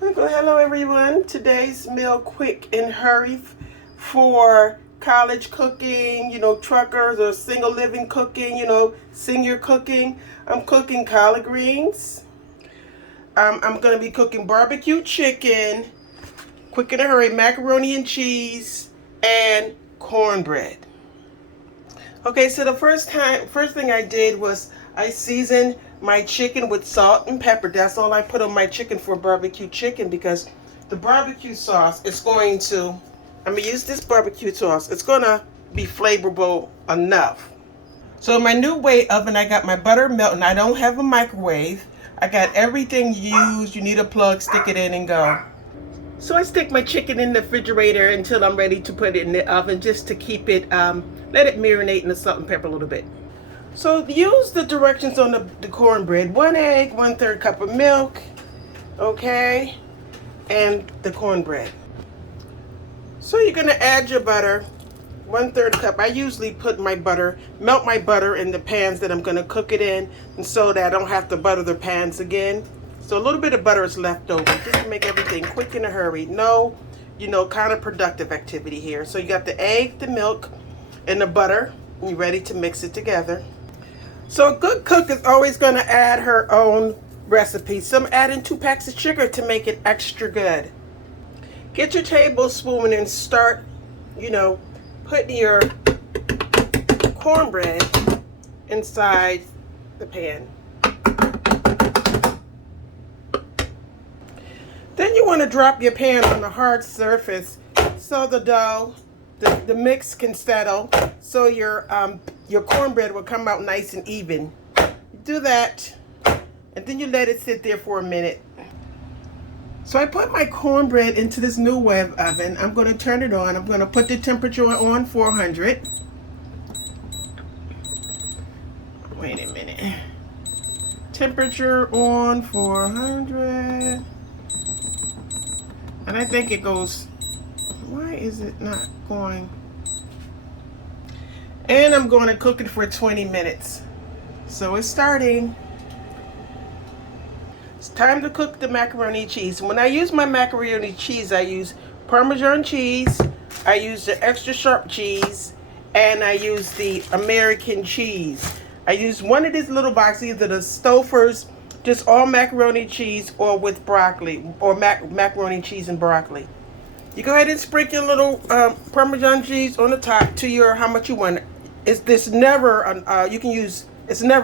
Hello everyone. Today's meal quick and hurry for college cooking, truckers or single living cooking, senior cooking. I'm cooking collard greens. I'm going to be cooking barbecue chicken, quick and hurry, macaroni and cheese, and cornbread. Okay, so the first thing I did was I seasoned my chicken with salt and pepper. That's all I put on my chicken for barbecue chicken because the barbecue sauce is going to, I'm going to use this barbecue sauce. It's going to be flavorful enough. So in my new way oven, I got my butter melting. I don't have a microwave. I got everything used. You need a plug, stick it in and go. So I stick my chicken in the refrigerator until I'm ready to put it in the oven just to keep it, let it marinate in the salt and pepper a little bit. So use the directions on the cornbread. 1 egg, 1/3 cup of milk, okay, and the cornbread. So you're gonna add your butter, 1/3 cup. I usually put melt my butter in the pans that I'm gonna cook it in, and so that I don't have to butter the pans again. So a little bit of butter is left over just to make everything quick in a hurry. No, counterproductive activity here. So you got the egg, the milk, and the butter. You're ready to mix it together. So a good cook is always going to add her own recipe. So I'm adding 2 packs of sugar to make it extra good. Get your tablespoon and start, putting your cornbread inside the pan. Then you want to drop your pan on a hard surface so the dough, the mix can settle, so your cornbread will come out nice and even. Do that, and then you let it sit there for a minute. So I put my cornbread into this new web oven. I'm going to turn it on. I'm going to put the temperature on 400. Wait a minute. Temperature on 400. And I think it goes, why is it not going? And I'm going to cook it for 20 minutes. So it's starting. It's time to cook the macaroni and cheese. When I use my macaroni and cheese, I use Parmesan cheese, I use the extra sharp cheese, and I use the American cheese. I use one of these little boxes, either the Stouffer's, just all macaroni and cheese, or with broccoli, or macaroni cheese and broccoli. You go ahead and sprinkle a little Parmesan cheese on the top to your how much you want. It's never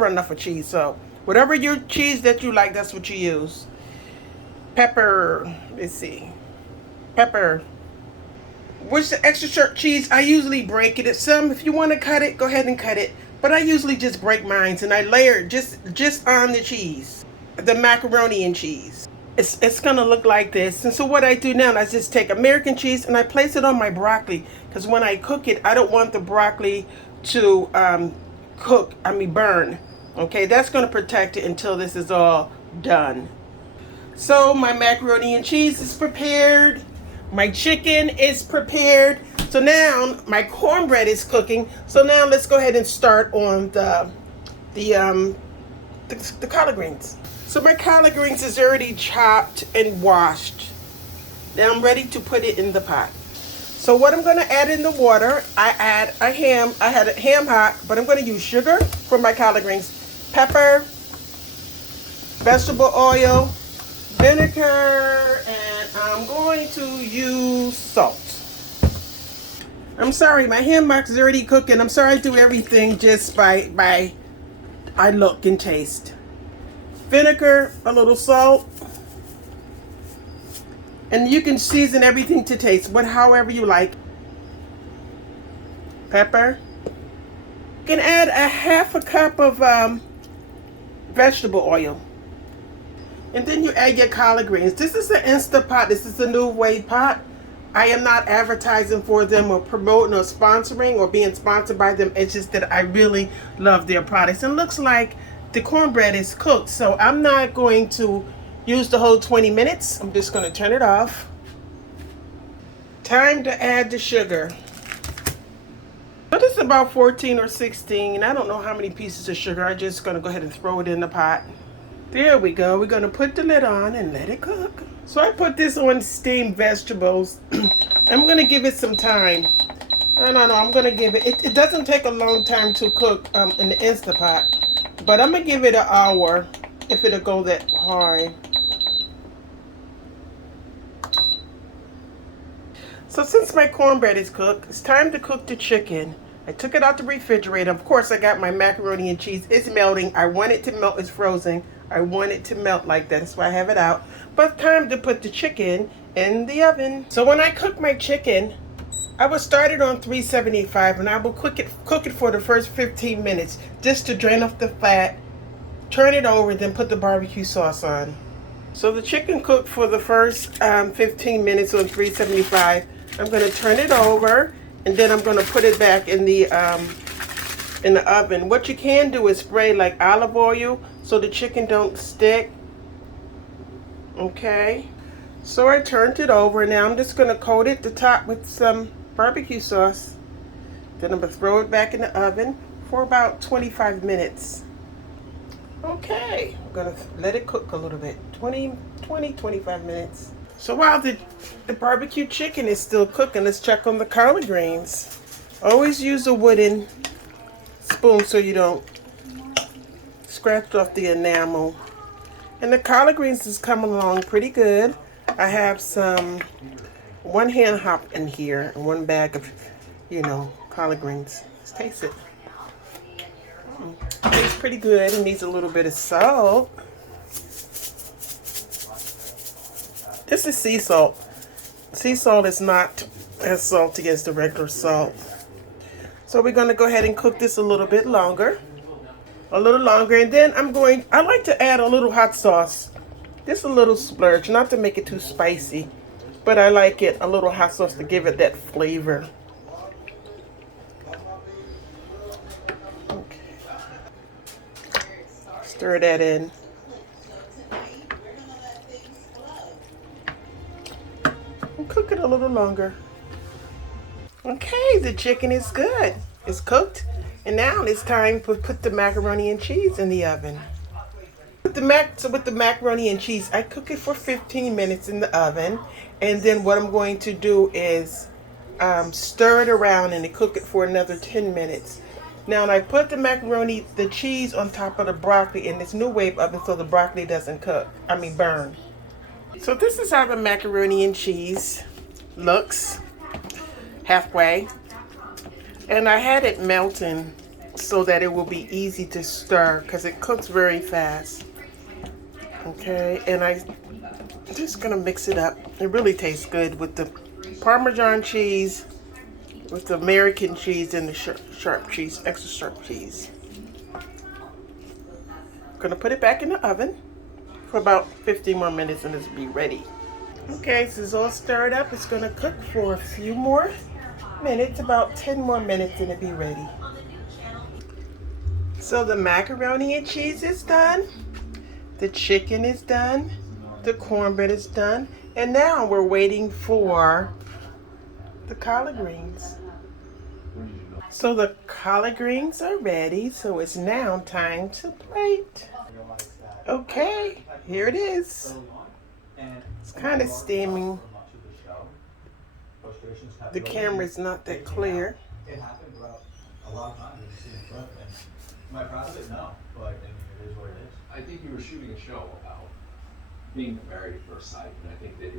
enough of cheese. So whatever your cheese that you like, that's what you use. Pepper. Let's see. Pepper. What's the extra sharp cheese? I usually break it. Some, if you want to cut it, go ahead and cut it. But I usually just break mine and I layer it just on the cheese. The macaroni and cheese. It's gonna look like this. And so what I do now, I just take American cheese and I place it on my broccoli, because when I cook it, I don't want the broccoli to burn. Okay, that's gonna protect it until this is all done. So my macaroni and cheese is prepared. My chicken is prepared. So now my cornbread is cooking. So now let's go ahead and start on the collard greens. So my collard greens is already chopped and washed. Now I'm ready to put it in the pot. So what I'm going to add in the water, I add a ham. I had a ham hock, but I'm going to use sugar for my collard greens, pepper, vegetable oil, vinegar, and I'm going to use salt. I'm sorry, my ham hock is already cooking. I'm sorry I do everything just by I look and taste. Vinegar, a little salt, and you can season everything to taste, but however you like. Pepper. You can add a 1/2 cup of vegetable oil. And then you add your collard greens. This is the Instapot. This is the new way pot. I am not advertising for them or promoting or sponsoring or being sponsored by them. It's just that I really love their products. And it looks like the cornbread is cooked, so I'm not going to use the whole 20 minutes. I'm just going to turn it off. Time to add the sugar. But it's about 14 or 16. I don't know how many pieces of sugar. I'm just going to go ahead and throw it in the pot. There we go. We're gonna put the lid on and let it cook. So I put this on steamed vegetables. I'm gonna give it some time. No, I'm gonna give it, it doesn't take a long time to cook in the Instapot, but I'm gonna give it an hour if it'll go that hard. So since my cornbread is cooked, it's time to cook the chicken. I took it out the refrigerator. Of course, I got my macaroni and cheese. It's melting. I want it to melt. It's frozen. I want it to melt like that. That's why I have it out. But time to put the chicken in the oven. So when I cook my chicken, I will start it on 375 and I will cook it for the first 15 minutes just to drain off the fat, turn it over, then put the barbecue sauce on. So the chicken cooked for the first 15 minutes on 375. I'm going to turn it over and then I'm going to put it back in the oven. What you can do is spray like olive oil so the chicken don't stick. Okay. So I turned it over. Now I'm just going to coat it the top with some barbecue sauce. Then I'm going to throw it back in the oven for about 25 minutes. Okay, I'm going to let it cook a little bit. 25 minutes. So while the barbecue chicken is still cooking, let's check on the collard greens. Always use a wooden spoon so you don't scratch off the enamel. And the collard greens is coming along pretty good. I have some 1 hand hop in here and 1 bag of, collard greens. Let's taste it. Tastes pretty good. It needs a little bit of salt. This is sea salt. Sea salt is not as salty as the regular salt. So we're going to go ahead and cook this a little bit longer. And then I like to add a little hot sauce. Just a little splurge, not to make it too spicy, but I like it, a little hot sauce to give it that flavor. Okay. Stir that in. And cook it a little longer. Okay, the chicken is good. It's cooked. And now it's time to put the macaroni and cheese in the oven. With the macaroni and cheese, I cook it for 15 minutes in the oven. And then what I'm going to do is stir it around and cook it for another 10 minutes. Now I put the cheese on top of the broccoli in this new wave oven so the broccoli doesn't burn. So this is how the macaroni and cheese looks halfway. And I had it melting so that it will be easy to stir because it cooks very fast. Okay, and I'm just gonna mix it up. It really tastes good with the Parmesan cheese, with the American cheese and the sharp cheese, extra sharp cheese. I'm gonna put it back in the oven for about 15 more minutes and this will be ready. Okay, so it's all stirred up. It's gonna cook for a few more minutes, about 10 more minutes and it'll be ready. So the macaroni and cheese is done. The chicken is done. The cornbread is done. And now we're waiting for the collard greens. So the collard greens are ready. So it's now time to plate. Okay, here it is. It's kind of steaming. The camera's not that clear. It happened a lot of times. Am I proud of it? No, but it is what it is. I think you were shooting a show about being married at first sight, and I think that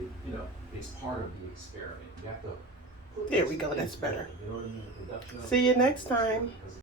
it's part of the experiment. You have to. There we go. That's better. See you next time.